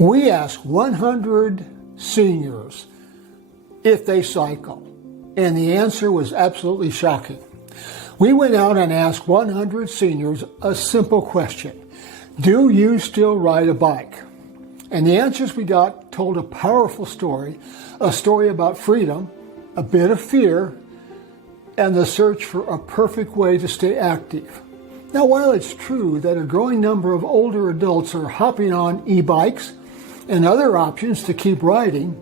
We asked 100 seniors if they cycle, and the answer was absolutely shocking. We went out and asked 100 seniors a simple question: do you still ride a bike? And the answers we got told a powerful story, a story about freedom, a bit of fear, and the search for a perfect way to stay active. Now, while it's true that a growing number of older adults are hopping on e-bikes and other options to keep riding,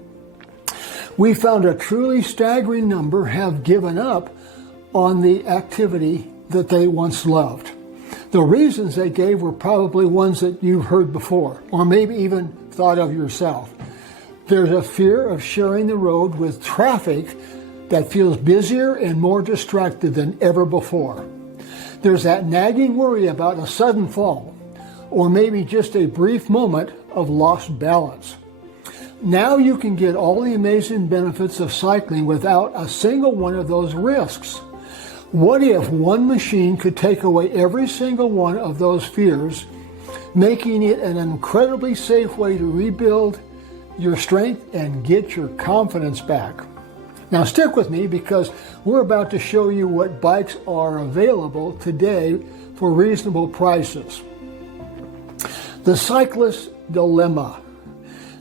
we found a truly staggering number have given up on the activity that they once loved. The reasons they gave were probably ones that you've heard before, or maybe even thought of yourself. There's a fear of sharing the road with traffic that feels busier and more distracted than ever before. There's that nagging worry about a sudden fall, or maybe just a brief moment of lost balance. Now you can get all the amazing benefits of cycling without a single one of those risks. What if one machine could take away every single one of those fears, making it an incredibly safe way to rebuild your strength and get your confidence back? Now stick with me, because we're about to show you what bikes are available today for reasonable prices. The cyclist dilemma.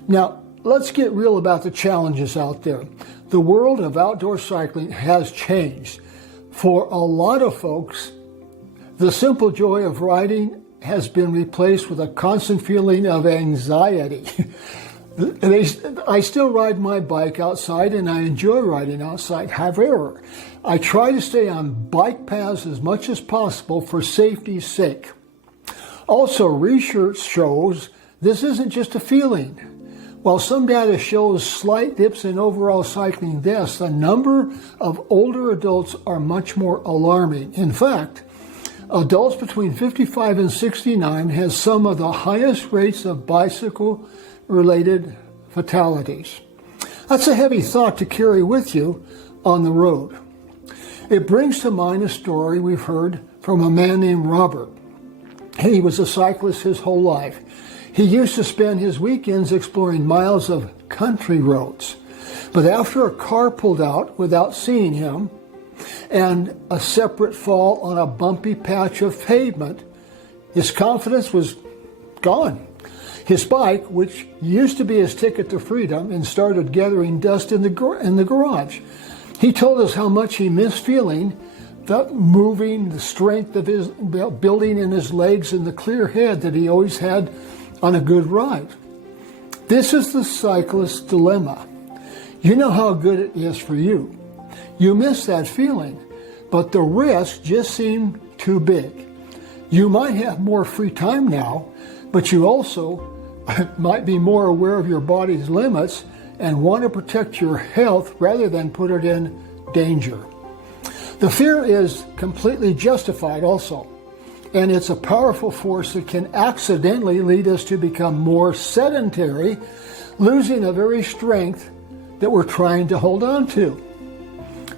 Now, let's get real about the challenges out there. The world of outdoor cycling has changed. For a lot of folks, the simple joy of riding has been replaced with a constant feeling of anxiety. I still ride my bike outside, and I enjoy riding outside. However, I try to stay on bike paths as much as possible for safety's sake. Also, research shows this isn't just a feeling. While some data shows slight dips in overall cycling deaths, the number of older adults are much more alarming. In fact, adults between 55 and 69 has some of the highest rates of bicycle-related fatalities. That's a heavy thought to carry with you on the road. It brings to mind a story we've heard from a man named Robert. He was a cyclist his whole life. He used to spend his weekends exploring miles of country roads. But after a car pulled out without seeing him, and a separate fall on a bumpy patch of pavement, his confidence was gone. His bike, which used to be his ticket to freedom, and started gathering dust in the garage. He told us how much he missed feeling the moving, the strength of his building in his legs, and the clear head that he always had on a good ride. This is the cyclist's dilemma. You know how good it is for you. You miss that feeling, but the risks just seem too big. You might have more free time now, but you also might be more aware of your body's limits and want to protect your health rather than put it in danger. The fear is completely justified also, and it's a powerful force that can accidentally lead us to become more sedentary, losing the very strength that we're trying to hold on to.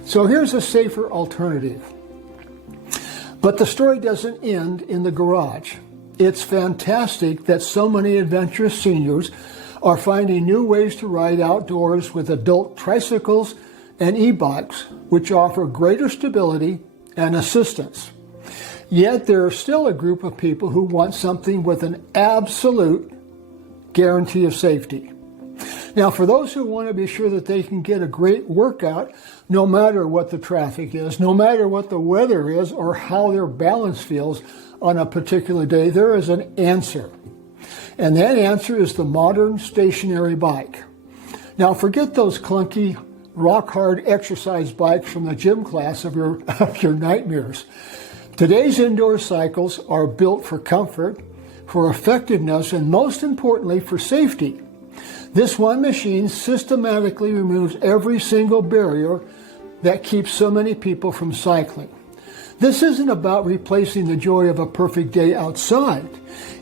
So here's a safer alternative. But the story doesn't end in the garage. It's fantastic that so many adventurous seniors are finding new ways to ride outdoors with adult tricycles and e-bikes, which offer greater stability and assistance. Yet there are still a group of people who want something with an absolute guarantee of safety. Now, for those who want to be sure that they can get a great workout, no matter what the traffic is, no matter what the weather is, or how their balance feels on a particular day, there is an answer. And that answer is the modern stationary bike. Now, forget those clunky, rock-hard exercise bikes from the gym class of your nightmares. Today's indoor cycles are built for comfort, for effectiveness, and most importantly, for safety. This one machine systematically removes every single barrier that keeps so many people from cycling. This isn't about replacing the joy of a perfect day outside.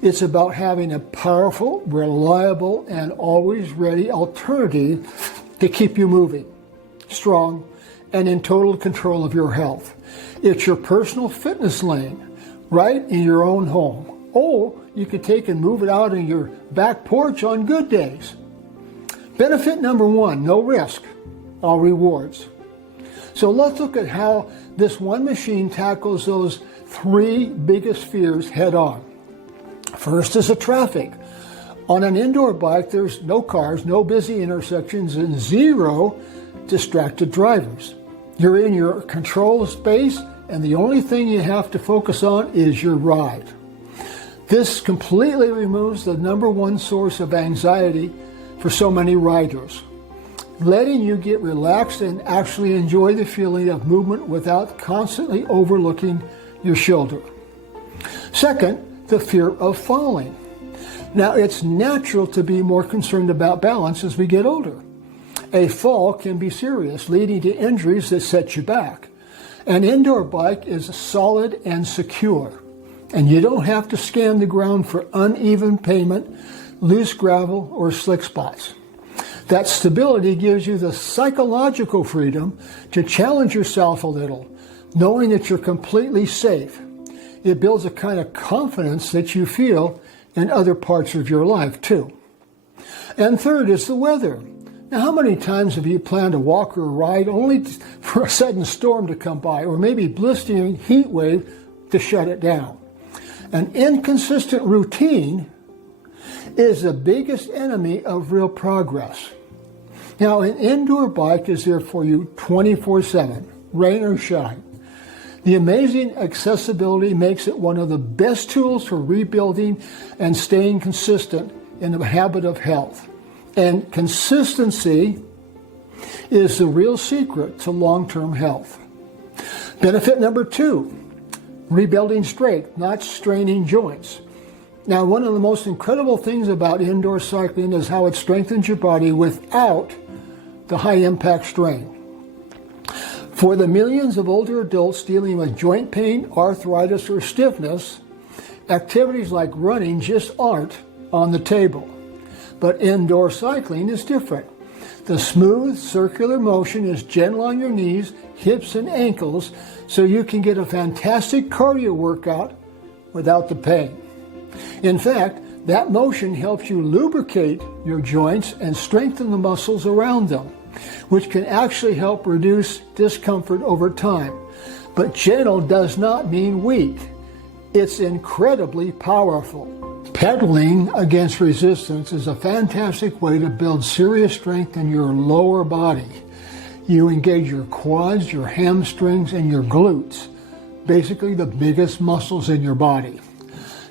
It's about having a powerful, reliable, and always ready alternative to keep you moving, strong, and in total control of your health. It's your personal fitness lane, right in your own home. Or you could take and move it out in your back porch on good days. Benefit number 1, no risk, all rewards. So let's look at how this one machine tackles those 3 biggest fears head on. First is the traffic. On an indoor bike, there's no cars, no busy intersections, and 0 distracted drivers. You're in your control space, and the only thing you have to focus on is your ride. This completely removes the number 1 source of anxiety for so many riders, letting you get relaxed and actually enjoy the feeling of movement without constantly overlooking your shoulder. Second, the fear of falling. Now, it's natural to be more concerned about balance as we get older. A fall can be serious, leading to injuries that set you back. An indoor bike is solid and secure, and you don't have to scan the ground for uneven pavement, loose gravel, or slick spots. That stability gives you the psychological freedom to challenge yourself a little, knowing that you're completely safe. It builds a kind of confidence that you feel in other parts of your life too. And third is the weather. Now, how many times have you planned a walk or a ride only for a sudden storm to come by, or maybe blistering heat wave to shut it down? An inconsistent routine is the biggest enemy of real progress. Now, an indoor bike is there for you 24/7, rain or shine. The amazing accessibility makes it one of the best tools for rebuilding and staying consistent in the habit of health. And consistency is the real secret to long-term health. Benefit number 2, rebuilding strength, not straining joints. Now, one of the most incredible things about indoor cycling is how it strengthens your body without the high-impact strain. For the millions of older adults dealing with joint pain, arthritis, or stiffness, activities like running just aren't on the table. But indoor cycling is different. The smooth circular motion is gentle on your knees, hips, and ankles, so you can get a fantastic cardio workout without the pain. In fact, that motion helps you lubricate your joints and strengthen the muscles around them, which can actually help reduce discomfort over time. But gentle does not mean weak. It's incredibly powerful. Pedaling against resistance is a fantastic way to build serious strength in your lower body. You engage your quads, your hamstrings, and your glutes, basically the biggest muscles in your body.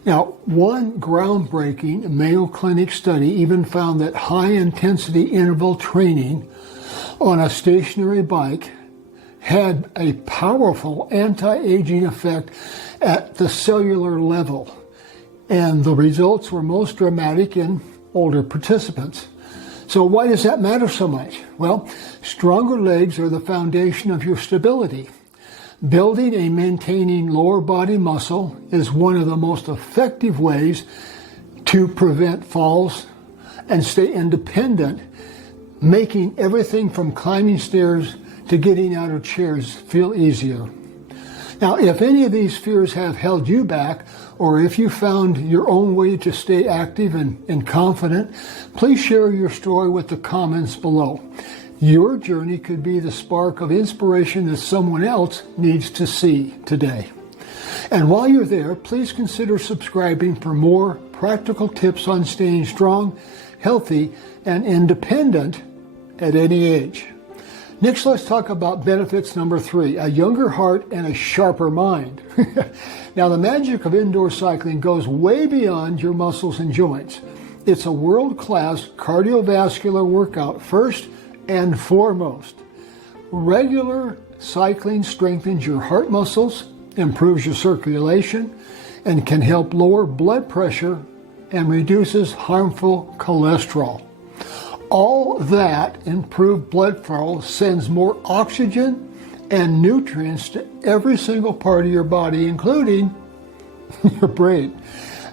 Now, one groundbreaking Mayo Clinic study even found that high-intensity interval training on a stationary bike had a powerful anti-aging effect at the cellular level, and the results were most dramatic in older participants. So why does that matter so much? Well, stronger legs are the foundation of your stability. Building and maintaining lower body muscle is one of the most effective ways to prevent falls and stay independent, making everything from climbing stairs to getting out of chairs feel easier. Now, if any of these fears have held you back, or if you found your own way to stay active and confident, please share your story with the comments below. Your journey could be the spark of inspiration that someone else needs to see today. And while you're there, please consider subscribing for more practical tips on staying strong, healthy, and independent at any age. Next, let's talk about benefits number 3, a younger heart and a sharper mind. Now, the magic of indoor cycling goes way beyond your muscles and joints. It's a world-class cardiovascular workout first and foremost. Regular cycling strengthens your heart muscles, improves your circulation, and can help lower blood pressure and reduces harmful cholesterol. All that improved blood flow sends more oxygen and nutrients to every single part of your body, including your brain.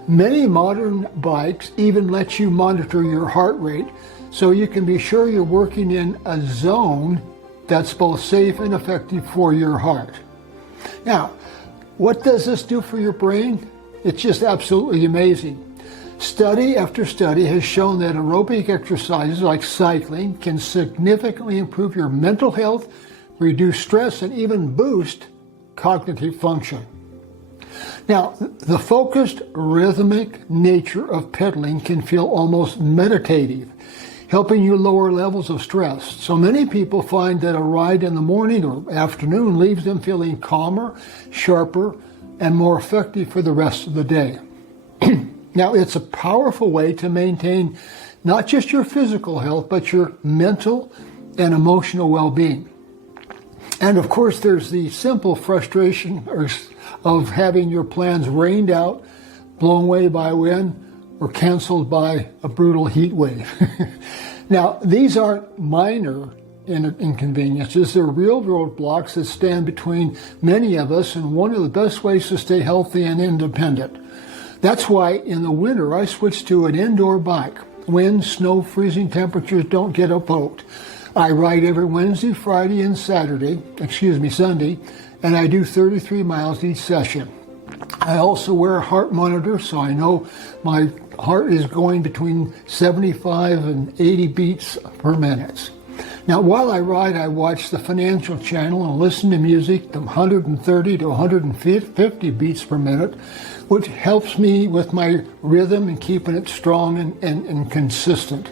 Many modern bikes even let you monitor your heart rate, so you can be sure you're working in a zone that's both safe and effective for your heart. Now, what does this do for your brain? It's just absolutely amazing. Study after study has shown that aerobic exercises like cycling can significantly improve your mental health, reduce stress, and even boost cognitive function. Now, the focused, rhythmic nature of pedaling can feel almost meditative, helping you lower levels of stress. So many people find that a ride in the morning or afternoon leaves them feeling calmer, sharper, and more effective for the rest of the day. Now, it's a powerful way to maintain not just your physical health, but your mental and emotional well-being. And of course, there's the simple frustration of having your plans rained out, blown away by wind, or canceled by a brutal heat wave. Now, these aren't minor inconveniences. They're real roadblocks that stand between many of us and one of the best ways to stay healthy and independent. That's why in the winter I switched to an indoor bike. Wind, snow, freezing temperatures don't get a vote. I ride every Wednesday, Friday, and Sunday, and I do 33 miles each session. I also wear a heart monitor, so I know my heart is going between 75 and 80 beats per minute. Now, while I ride, I watch the Financial Channel and listen to music to 130 to 150 beats per minute, which helps me with my rhythm and keeping it strong and consistent.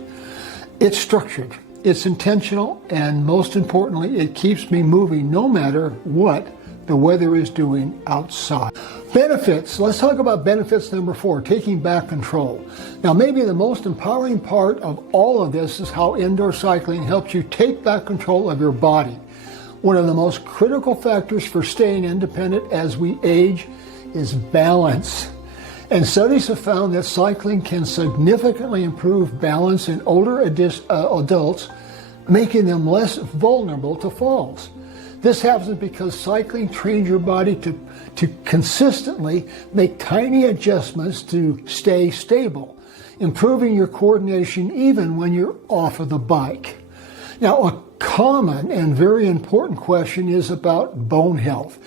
It's structured, it's intentional, and most importantly, it keeps me moving no matter what the weather is doing outside. Benefits. Let's talk about benefits number 4, taking back control. Now, maybe the most empowering part of all of this is how indoor cycling helps you take back control of your body. One of the most critical factors for staying independent as we age is balance. And studies have found that cycling can significantly improve balance in older adults, making them less vulnerable to falls. This happens because cycling trains your body to consistently make tiny adjustments to stay stable, improving your coordination even when you're off of the bike. Now, a common and very important question is about bone health.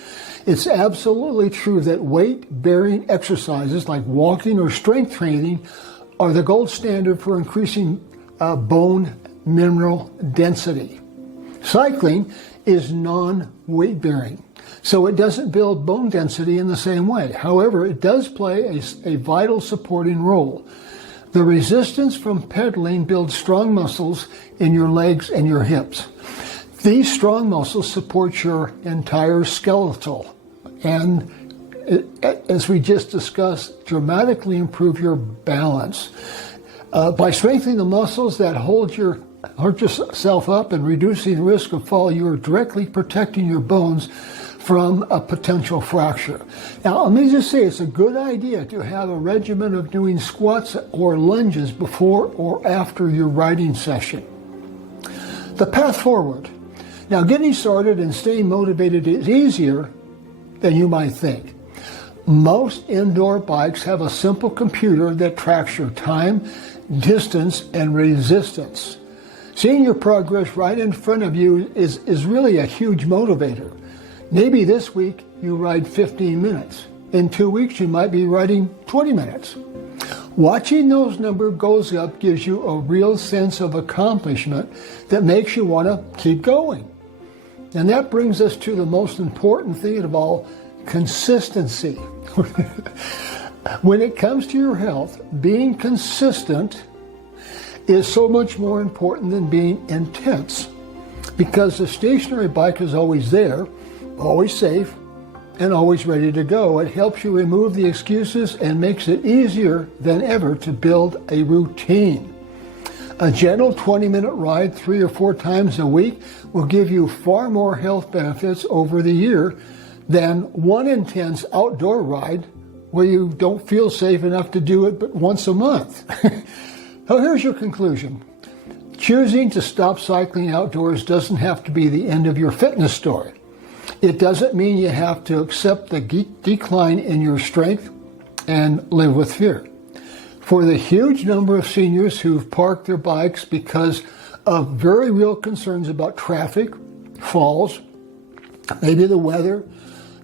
It's absolutely true that weight-bearing exercises like walking or strength training are the gold standard for increasing bone mineral density. Cycling is non-weight bearing, so it doesn't build bone density in the same way. However, it does play a vital supporting role. The resistance from pedaling builds strong muscles in your legs and your hips. These strong muscles support your entire skeletal and, as we just discussed, dramatically improve your balance. By strengthening the muscles that hold yourself up and reducing the risk of fall, you are directly protecting your bones from a potential fracture. Now, let me just say, it's a good idea to have a regimen of doing squats or lunges before or after your riding session. The path forward. Now, getting started and staying motivated is easier than you might think. Most indoor bikes have a simple computer that tracks your time, distance, and resistance. Seeing your progress right in front of you is really a huge motivator. Maybe this week you ride 15 minutes. In 2 weeks you might be riding 20 minutes. Watching those numbers goes up gives you a real sense of accomplishment that makes you want to keep going. And that brings us to the most important thing of all, consistency. When it comes to your health, being consistent is so much more important than being intense, because the stationary bike is always there, always safe, and always ready to go. It helps you remove the excuses and makes it easier than ever to build a routine. A gentle 20-minute ride 3 or 4 times a week will give you far more health benefits over the year than one intense outdoor ride where you don't feel safe enough to do it but once a month. So here's your conclusion. Choosing to stop cycling outdoors doesn't have to be the end of your fitness story. It doesn't mean you have to accept the decline in your strength and live with fear. For the huge number of seniors who've parked their bikes because of very real concerns about traffic, falls, maybe the weather,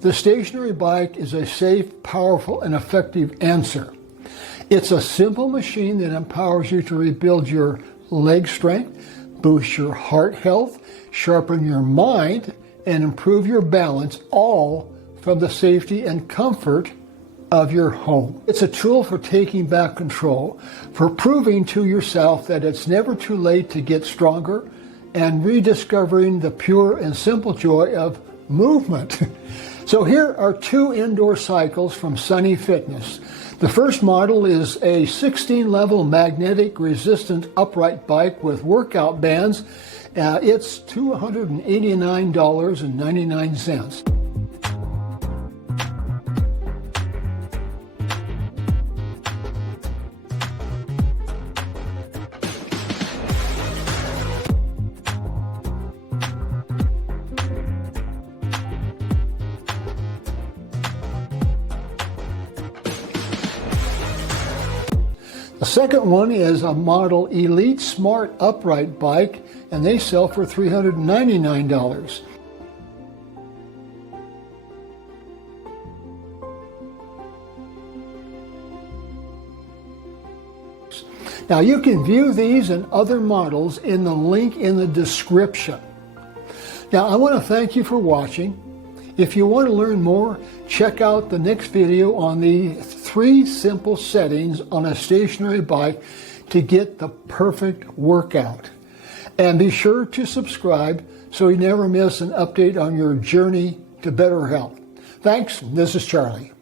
The stationary bike is a safe, powerful, and effective answer. It's a simple machine that empowers you to rebuild your leg strength, boost your heart health, sharpen your mind, and improve your balance, all from the safety and comfort of your home. It's a tool for taking back control, for proving to yourself that it's never too late to get stronger, and rediscovering the pure and simple joy of movement. So here are 2 indoor cycles from Sunny Fitness. The first model is a 16-level magnetic resistant upright bike with workout bands. It's $289.99. The second one is a model Elite Smart upright bike, and they sell for $399. Now you can view these and other models in the link in the description. Now I want to thank you for watching. If you want to learn more, check out the next video on the 3 simple settings on a stationary bike to get the perfect workout. And be sure to subscribe so you never miss an update on your journey to better health. Thanks. This is Charlie.